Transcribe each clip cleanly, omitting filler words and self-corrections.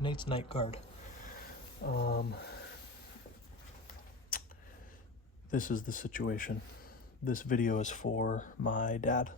Nate's Night Guard. This is the situation. This video is for my dad.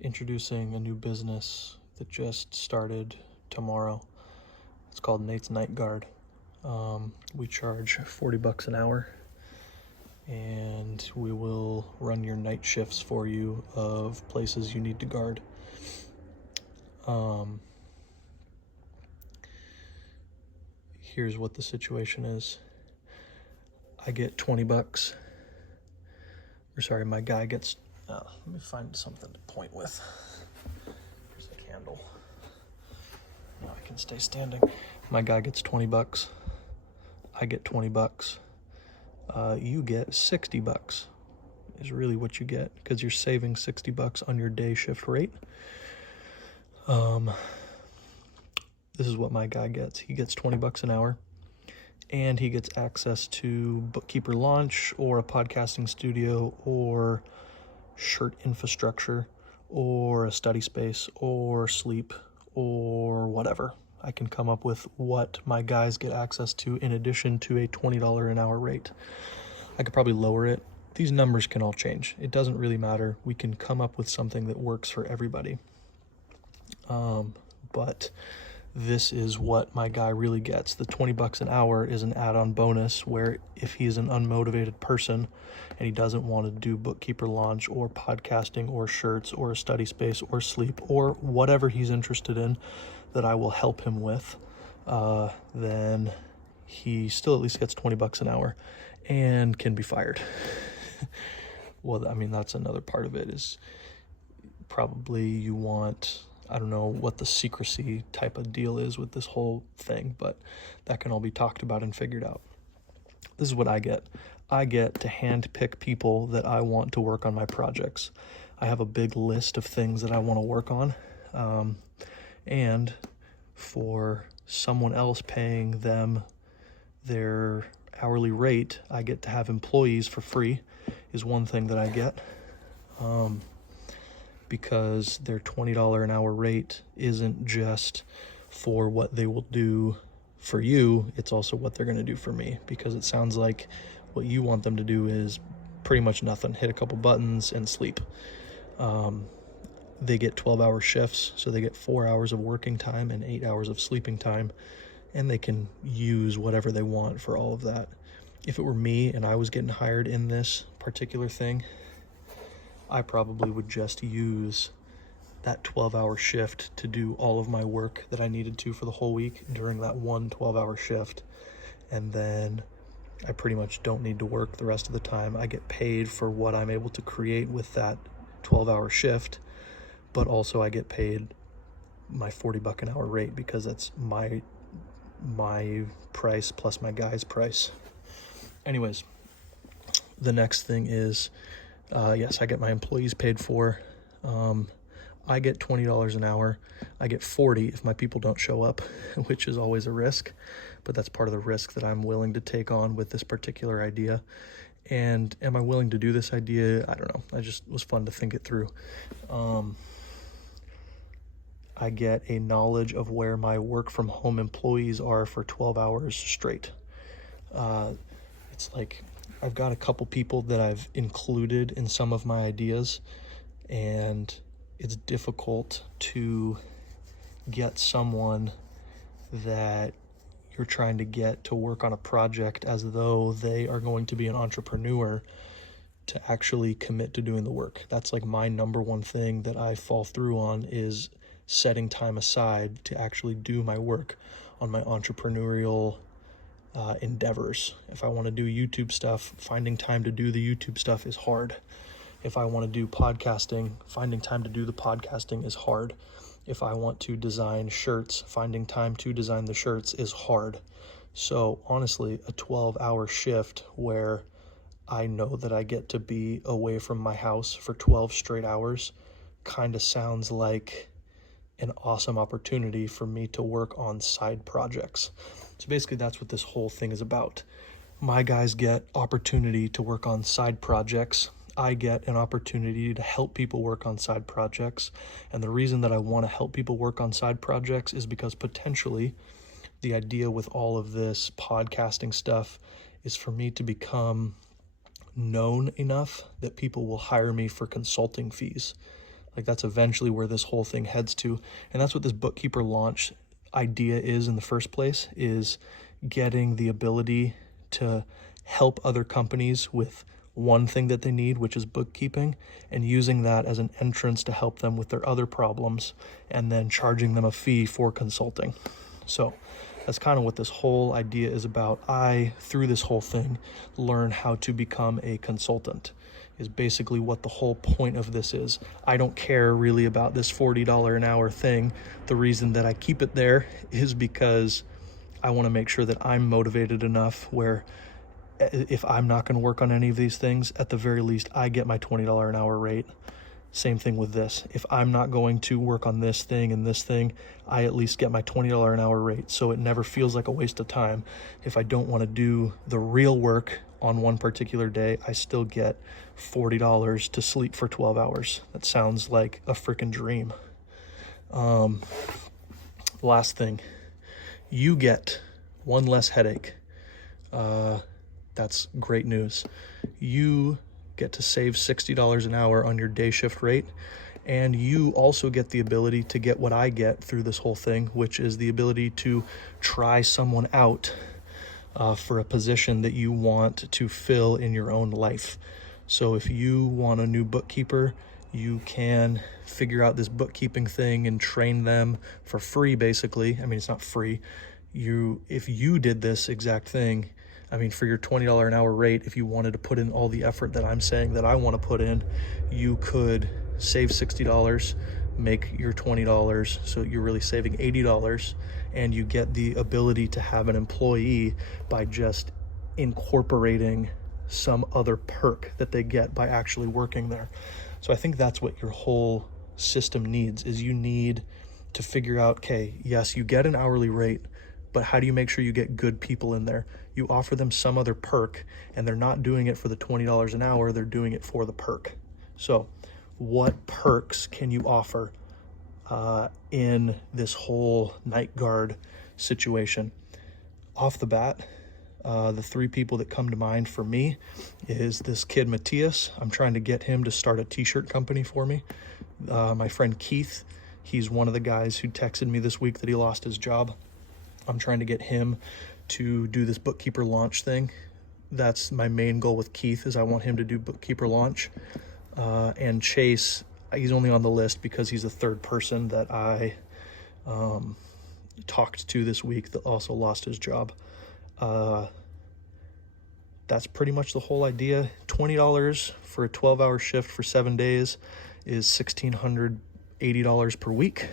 Introducing a new business that just started tomorrow. It's called Nate's Night Guard. We charge $40 an hour, and we will run your night shifts for you of places you need to guard. Here's what the situation is. I get $20. My guy gets, let me find something to point with. Here's the candle. Now I can stay standing. My guy gets $20. I get $20. You get $60 is really what you get, because you're saving $60 on your day shift rate. This is what my guy gets. He gets $20 an hour, and he gets access to bookkeeper lunch, or a podcasting studio, or shirt infrastructure, or a study space, or sleep, or whatever. I can come up with what my guys get access to in addition to a $20 an hour rate. I could probably lower it. These numbers can all change. It doesn't really matter. We can come up with something that works for everybody. But this is what my guy really gets. The $20 an hour is an add-on bonus where if he's an unmotivated person and he doesn't want to do bookkeeper launch or podcasting or shirts or a study space or sleep or whatever he's interested in that I will help him with, then he still at least gets $20 an hour and can be fired. Well, I mean, that's another part of it, is probably you want, I don't know what the secrecy type of deal is with this whole thing, but that can all be talked about and figured out. This is what I get. I get to hand pick people that I want to work on my projects. I have a big list of things that I want to work on. And for someone else paying them their hourly rate, I get to have employees for free, is one thing that I get. Because their $20 an hour rate isn't just for what they will do for you, it's also what they're going to do for me, because it sounds like what you want them to do is pretty much nothing. Hit a couple buttons and sleep. They get 12-hour shifts, so they get 4 hours of working time and 8 hours of sleeping time, and they can use whatever they want for all of that. If it were me and I was getting hired in this particular thing, I probably would just use that 12-hour shift to do all of my work that I needed to for the whole week during that one 12-hour shift. And then I pretty much don't need to work the rest of the time. I get paid for what I'm able to create with that 12-hour shift, but also I get paid my $40 an hour rate, because that's my price plus my guy's price. Anyways, the next thing is, yes, I get my employees paid for. I get $20 an hour. I get $40 if my people don't show up, which is always a risk, but that's part of the risk that I'm willing to take on with this particular idea. And am I willing to do this idea? I don't know. It was fun to think it through. I get a knowledge of where my work from home employees are for 12 hours straight. It's like I've got a couple people that I've included in some of my ideas, and it's difficult to get someone that you're trying to get to work on a project as though they are going to be an entrepreneur to actually commit to doing the work. That's like my number one thing that I fall through on, is setting time aside to actually do my work on my entrepreneurial endeavors. If I want to do YouTube stuff, finding time to do the YouTube stuff is hard. If I want to do podcasting, finding time to do the podcasting is hard. If I want to design shirts, finding time to design the shirts is hard. So honestly, a 12-hour shift where I know that I get to be away from my house for 12 straight hours kind of sounds like an awesome opportunity for me to work on side projects. So basically that's what this whole thing is about. My guys get opportunity to work on side projects I get an opportunity to help people work on side projects. And the reason that I want to help people work on side projects is because potentially the idea with all of this podcasting stuff is for me to become known enough that people will hire me for consulting fees. Like, that's eventually where this whole thing heads to. And that's what this bookkeeper launch idea is in the first place, is getting the ability to help other companies with one thing that they need, which is bookkeeping, and using that as an entrance to help them with their other problems, and then charging them a fee for consulting. So that's kind of what this whole idea is about. I, through this whole thing, learn how to become a consultant, is basically what the whole point of this is. I don't care really about this $40 an hour thing. The reason that I keep it there is because I want to make sure that I'm motivated enough where if I'm not going to work on any of these things, at the very least, I get my $20 an hour rate. Same thing with this. If I'm not going to work on this thing and this thing, I at least get my $20 an hour rate. So it never feels like a waste of time. If I don't want to do the real work on one particular day, I still get $40 to sleep for 12 hours. That sounds like a freaking dream. Last thing, you get one less headache. That's great news. You get to save $60 an hour on your day shift rate, and you also get the ability to get what I get through this whole thing, which is the ability to try someone out for a position that you want to fill in your own life. So if you want a new bookkeeper, you can figure out this bookkeeping thing and train them for free, basically. I mean, it's not free. If you did this exact thing, I mean, for your $20 an hour rate, if you wanted to put in all the effort that I'm saying that I want to put in, you could save $60, make your $20, so you're really saving $80, and you get the ability to have an employee by just incorporating some other perk that they get by actually working there. So I think that's what your whole system needs, is you need to figure out, okay, yes, you get an hourly rate, but how do you make sure you get good people in there? You offer them some other perk, and they're not doing it for the $20 an hour, they're doing it for the perk. So what perks can you offer in this whole night guard situation? Off the bat, the three people that come to mind for me is this kid Matthias. I'm trying to get him to start a t-shirt company for me. My friend Keith, he's one of the guys who texted me this week that he lost his job. I'm trying to get him to do this bookkeeper launch thing. That's my main goal with Keith, is I want him to do bookkeeper launch. And Chase, he's only on the list because he's the third person that I talked to this week that also lost his job. That's pretty much the whole idea. $20 for a 12-hour shift for 7 days is $1,680 per week.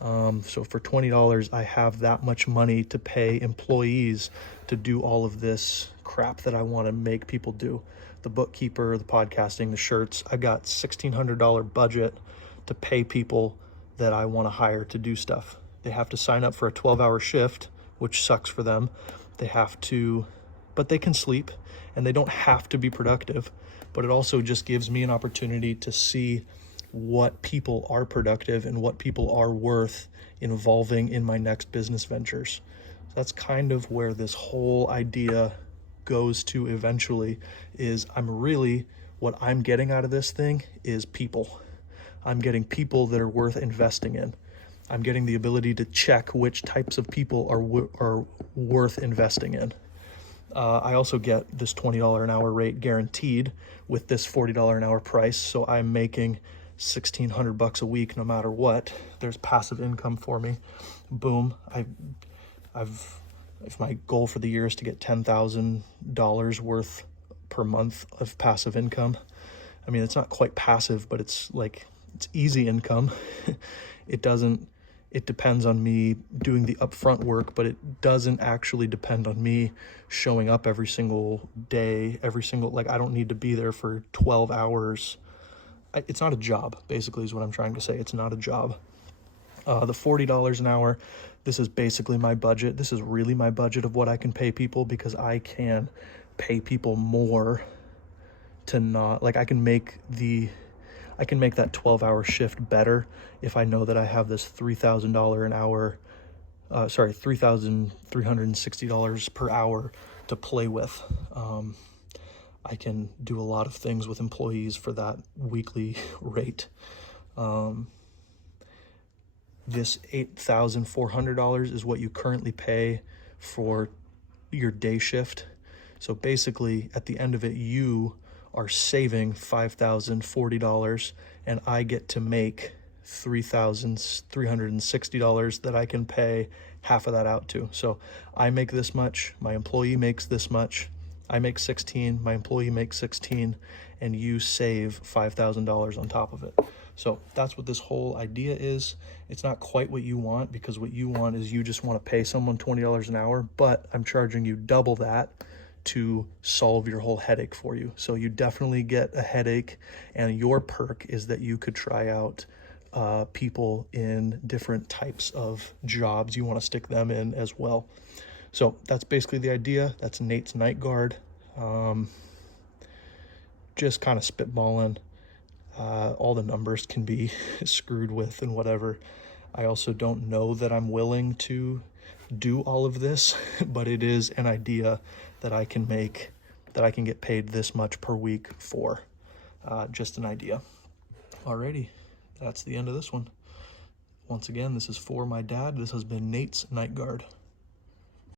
So for $20, I have that much money to pay employees to do all of this crap that I want to make people do. The bookkeeper, the podcasting, the shirts. I got $1,600 budget to pay people that I want to hire to do stuff. They have to sign up for a 12-hour shift, which sucks for them. But they can sleep, and they don't have to be productive. But it also just gives me an opportunity to see what people are productive and what people are worth involving in my next business ventures. That's kind of where this whole idea goes to eventually, is what I'm getting out of this thing is people. I'm getting people that are worth investing in. I'm getting the ability to check which types of people are worth investing in. I also get this $20 an hour rate guaranteed with this $40 an hour price. So I'm making $1,600 a week no matter what. There's passive income for me. Boom. If my goal for the year is to get $10,000 worth per month of passive income. I mean, it's not quite passive, but it's easy income. It depends on me doing the upfront work, but it doesn't actually depend on me showing up every single day, I don't need to be there for 12 hours. It's not a job, basically, is what I'm trying to say. It's not a job. The $40 an hour, this is basically my budget. This is really my budget of what I can pay people, because I can pay people more to not, like, I can make that 12-hour shift better if I know that I have this $3,000 an hour, $3,360 per hour to play with. I can do a lot of things with employees for that weekly rate. This $8,400 is what you currently pay for your day shift. So basically, at the end of it, you are saving $5,040, and I get to make $3,360 that I can pay half of that out to. So I make this much, my employee makes this much, I make 16, my employee makes 16, and you save $5,000 on top of it. So that's what this whole idea is. It's not quite what you want, because what you want is you just want to pay someone $20 an hour, but I'm charging you double that to solve your whole headache for you. So you definitely get a headache, and your perk is that you could try out people in different types of jobs. You want to stick them in as well. So that's basically the idea. That's Nate's Night Guard. Just kind of spitballing. All the numbers can be screwed with and whatever. I also don't know that I'm willing to do all of this, but it is an idea that I can make, that I can get paid this much per week for. Just an idea. Alrighty, that's the end of this one. Once again, this is for my dad. This has been Nate's Night Guard.